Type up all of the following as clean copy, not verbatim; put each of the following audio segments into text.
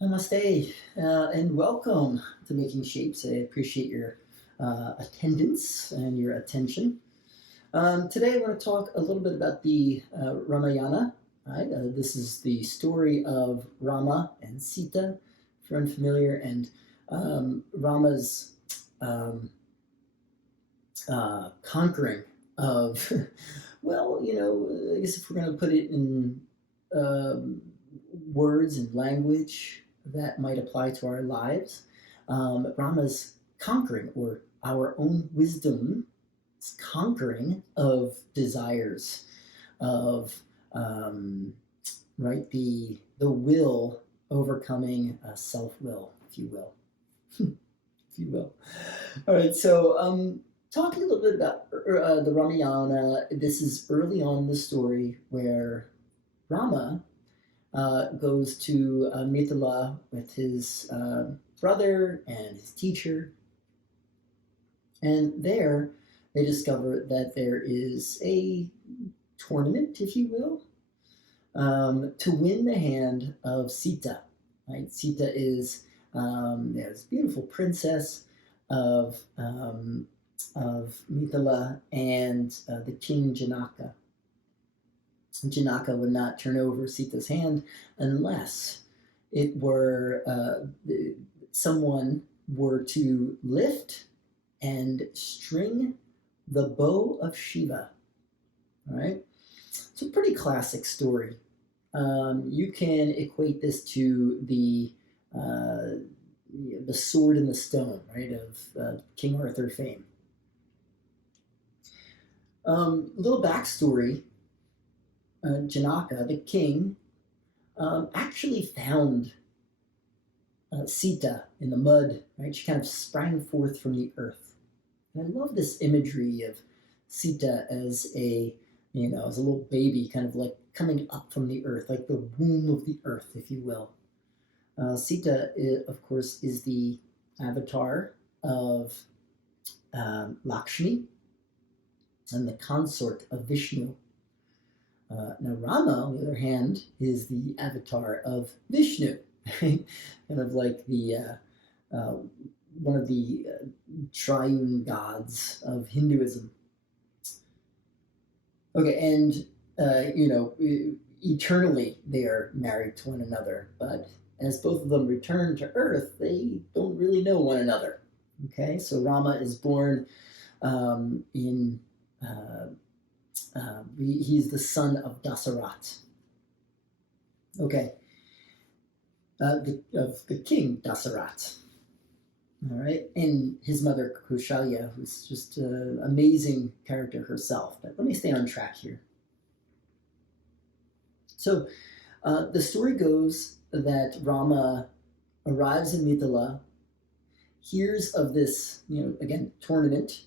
Namaste, and welcome to Making Shapes. I appreciate your attendance and your attention. Today, I want to talk a little bit about the Ramayana. Right? This is the story of Rama and Sita, if you're unfamiliar, and Rama's um, conquering of, well, I guess if we're going to put it in um, words and language that might apply to our lives, Rama's conquering, or our own wisdom's conquering of desires, of right the will overcoming self will, if you will, if you will. All right, so talking a little bit about the Ramayana, this is early on in the story where Rama goes to Mithila with his brother and his teacher, and there they discover that there is a tournament, if you will, to win the hand of Sita. Right, Sita is this beautiful princess of Mithila and the king Janaka. Janaka would not turn over Sita's hand unless it were someone were to lift and string the bow of Shiva. All right, it's a pretty classic story. You can equate this to the sword and the stone, right, of King Arthur fame. Little backstory: Janaka, the king, actually found Sita in the mud. Right, she kind of sprang forth from the earth, and I love this imagery of Sita as as a little baby, kind of like coming up from the earth, like the womb of the earth, if you will. Sita, of course, is the avatar of Lakshmi and the consort of Vishnu. Now, Rama, on the other hand, is the avatar of Vishnu, kind of like the one of the triune gods of Hinduism. Okay, and eternally they are married to one another, but as both of them return to Earth, they don't really know one another. Okay, so Rama is born in he's the son of Dasarat. Okay, of the king Dasarat. All right, and his mother Kushalya, who's just an amazing character herself. But let me stay on track here. So the story goes that Rama arrives in Mithila, hears of this, again, tournament,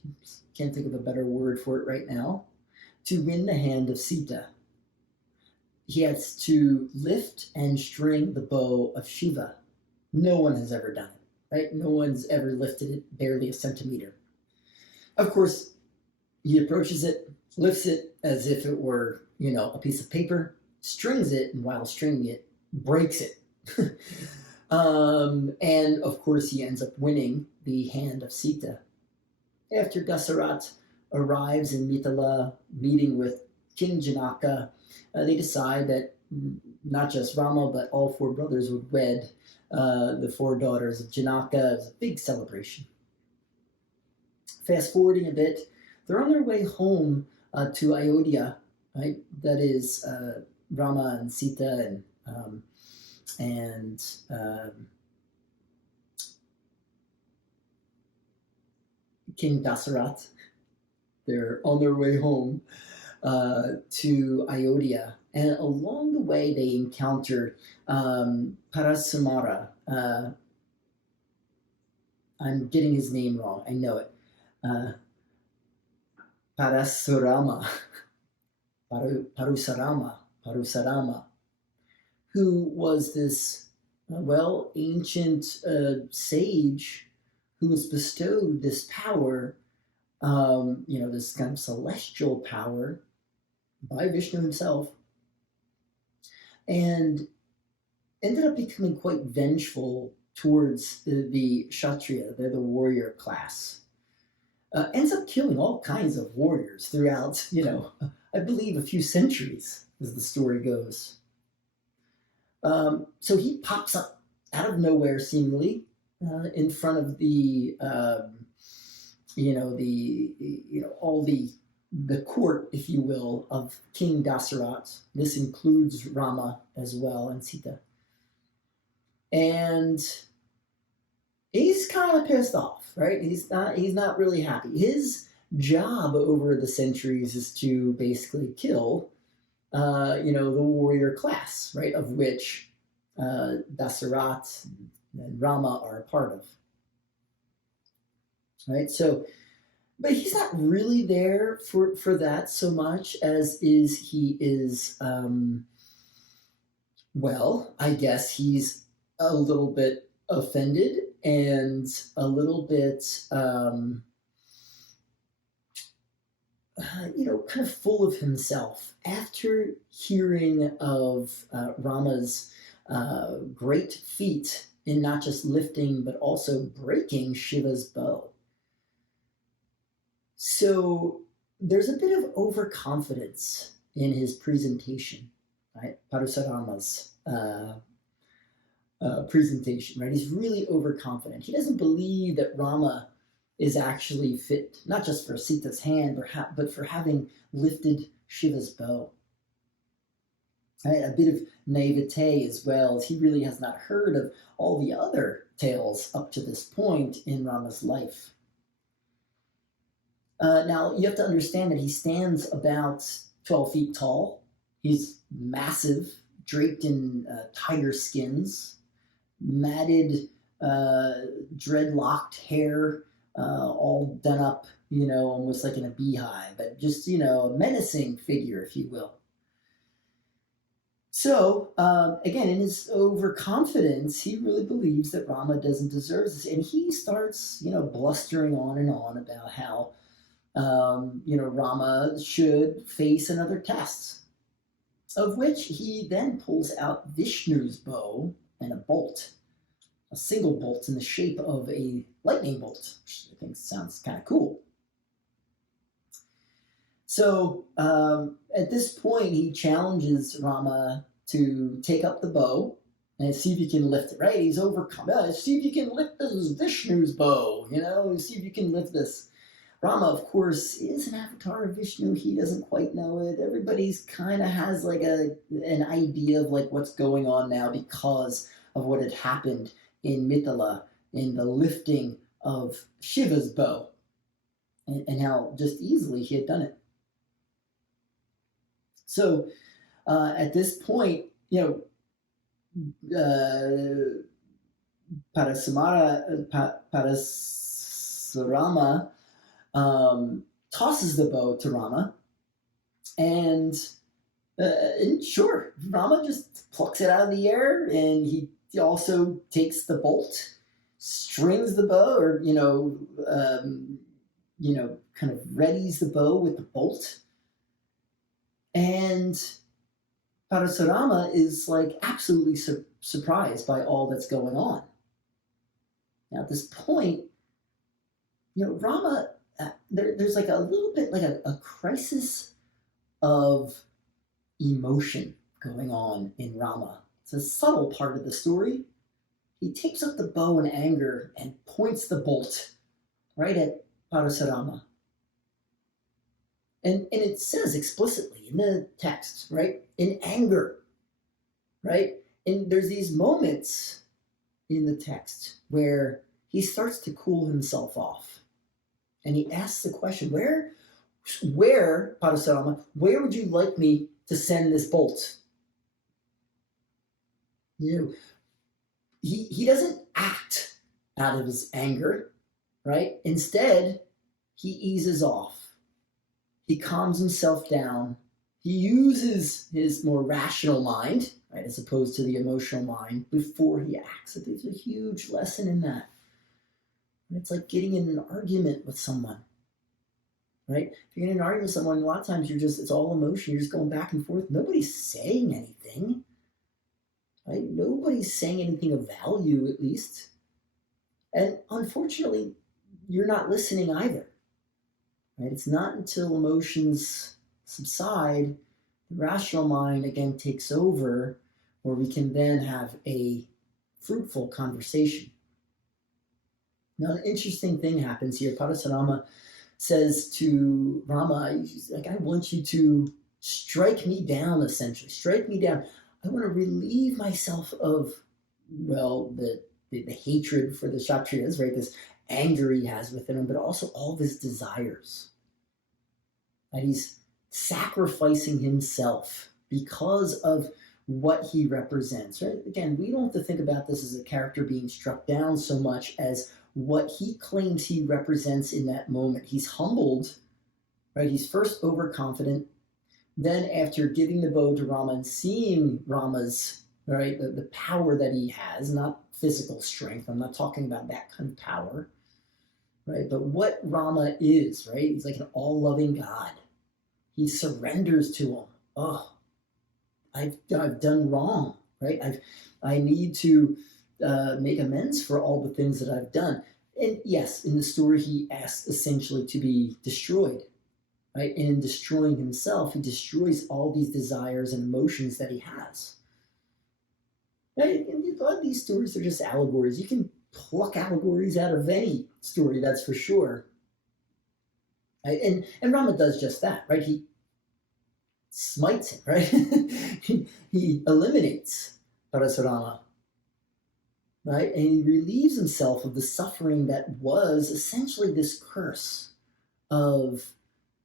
can't think of a better word for it right now, to win the hand of Sita. He has to lift and string the bow of Shiva. No one has ever done it, right? No one's ever lifted it barely a centimeter. Of course, he approaches it, lifts it as if it were, a piece of paper, strings it, and while stringing it, breaks it. And of course, he ends up winning the hand of Sita. After Dasarat arrives in Mithila, meeting with King Janaka, they decide that not just Rama, but all four brothers would wed the four daughters of Janaka. It was a big celebration. Fast forwarding a bit, they're on their way home to Ayodhya, right? That is Rama and Sita and King Dasarat. They're on their way home to Ayodhya, and along the way they encounter Parasurama. I'm getting his name wrong. I know it. Parasurama, Parusarama, who was this ancient sage who was bestowed this power, this kind of celestial power by Vishnu himself. And ended up becoming quite vengeful towards the Kshatriya, they're the warrior class. Ends up killing all kinds of warriors throughout, I believe a few centuries, as the story goes. So he pops up out of nowhere, seemingly, in front of all the court, if you will, of King Dasarat. This includes Rama as well and Sita. And he's kind of pissed off, right? He's not really happy. His job over the centuries is to basically kill the warrior class, right, of which Dasarat and Rama are a part of. Right? So, but he's not really there for that so much as he is I guess he's a little bit offended and a little bit kind of full of himself after hearing of Rama's great feat in not just lifting but also breaking Shiva's bow. So there's a bit of overconfidence in his presentation, right? Parasurama's presentation, right? He's really overconfident. He doesn't believe that Rama is actually fit, not just for Sita's hand, but for having lifted Shiva's bow. Right? A bit of naivete as well, as he really has not heard of all the other tales up to this point in Rama's life. Now, you have to understand that he stands about 12 feet tall. He's massive, draped in tiger skins, matted, dreadlocked hair, all done up, almost like in a beehive, but just, a menacing figure, if you will. So, again, in his overconfidence, he really believes that Rama doesn't deserve this. And he starts, blustering on and on about how, Rama should face another test, of which he then pulls out Vishnu's bow and a bolt, a single bolt in the shape of a lightning bolt, which I think sounds kind of cool. So at this point, he challenges Rama to take up the bow and see if you can lift it, right? He's overcome. See if you can lift this Vishnu's bow, see if you can lift this. Rama, of course, is an avatar of Vishnu. He doesn't quite know it. Everybody's kind of has like an idea of like what's going on now because of what had happened in Mithila in the lifting of Shiva's bow and how just easily he had done it. So at this point, Parasurama tosses the bow to Rama, and sure, Rama just plucks it out of the air, and he also takes the bolt, strings the bow, or kind of readies the bow with the bolt, and Parasurama is like absolutely surprised by all that's going on. Now at this point, Rama, there's like a little bit like a crisis of emotion going on in Rama. It's a subtle part of the story. He takes up the bow in anger and points the bolt right at Parasurama. And it says explicitly in the text, right? In anger, right? And there's these moments in the text where he starts to cool himself off. And he asks the question, where, Parasurama, where would you like me to send this bolt? He doesn't act out of his anger, right? Instead, he eases off. He calms himself down. He uses his more rational mind, right, as opposed to the emotional mind, before he acts. There's a huge lesson in that. It's like getting in an argument with someone, right? If you're in an argument with someone, a lot of times it's all emotion. You're just going back and forth. Nobody's saying anything. right? Nobody's saying anything of value, at least. And unfortunately, you're not listening either, right? It's not until emotions subside, the rational mind again takes over, where we can then have a fruitful conversation. Now, an interesting thing happens here. Parasurama says to Rama, he's like, I want you to strike me down, essentially. Strike me down. I want to relieve myself of, well, the hatred for the Kshatriyas, right? This anger he has within him, but also all of his desires. And he's sacrificing himself because of what he represents, right? Again, we don't have to think about this as a character being struck down so much as what he claims he represents in that moment. He's humbled, right? He's first overconfident. Then, after giving the bow to Rama and seeing Rama's, right, the power that he has, not physical strength, I'm not talking about that kind of power, right? But what Rama is, right? He's like an all loving God. He surrenders to him. Oh, I've done wrong, right? I need to make amends for all the things that I've done. And yes, in the story, he asks essentially to be destroyed, right? And in destroying himself, he destroys all these desires and emotions that he has. Right? And a lot of these stories are just allegories. You can pluck allegories out of any story, that's for sure. Right? And Rama does just that, right? He smites him, right? he eliminates Parasurama, right? And he relieves himself of the suffering that was essentially this curse of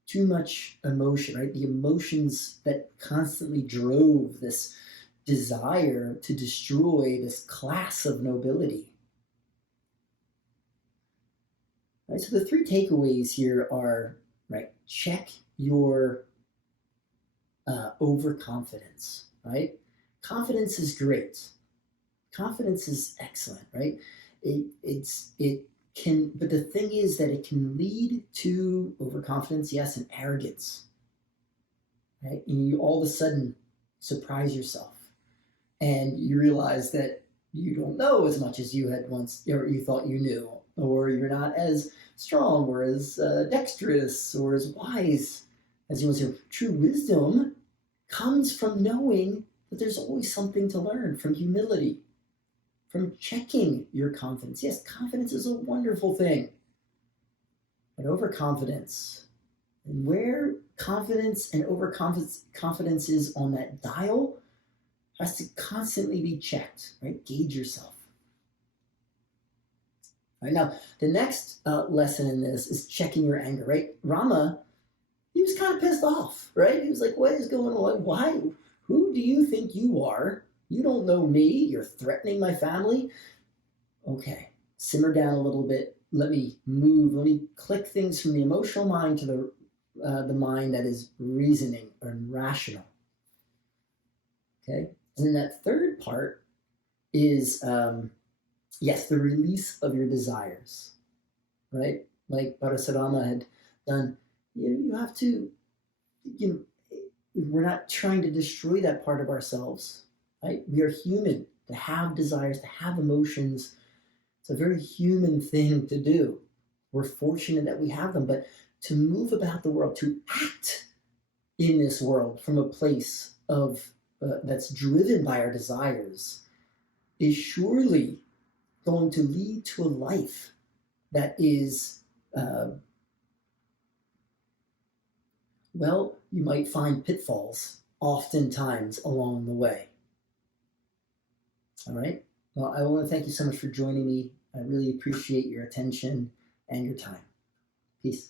too much emotion, right? The emotions that constantly drove this desire to destroy this class of nobility. Right? So the three takeaways here are, right, check your overconfidence, right? Confidence is great. Confidence is excellent, right? It can, but the thing is that it can lead to overconfidence, yes, and arrogance, right? And you all of a sudden surprise yourself, and you realize that you don't know as much as you had once, or you thought you knew, or you're not as strong, or as dexterous, or as wise as you want to. True wisdom comes from knowing that there's always something to learn, from humility, from checking your confidence. Yes, confidence is a wonderful thing, but overconfidence, and where confidence and overconfidence is on that dial, has to constantly be checked, right? Gauge yourself. All right, now, the next lesson in this is checking your anger, right? Rama, he was kind of pissed off, right? He was like, what is going on? Why? Who do you think you are? You don't know me. You're threatening my family. Okay, simmer down a little bit. Let me move. Let me click things from the emotional mind to the mind that is reasoning or rational. Okay, and then that third part is, yes, the release of your desires, right? Like Parasurama had done. You have to, you know, we're not trying to destroy that part of ourselves, right? We are human. To have desires, to have emotions, it's a very human thing to do. We're fortunate that we have them, but to move about the world, to act in this world from a place of that's driven by our desires, is surely going to lead to a life that is, well, you might find pitfalls oftentimes along the way. All right. Well, I want to thank you so much for joining me. I really appreciate your attention and your time. Peace.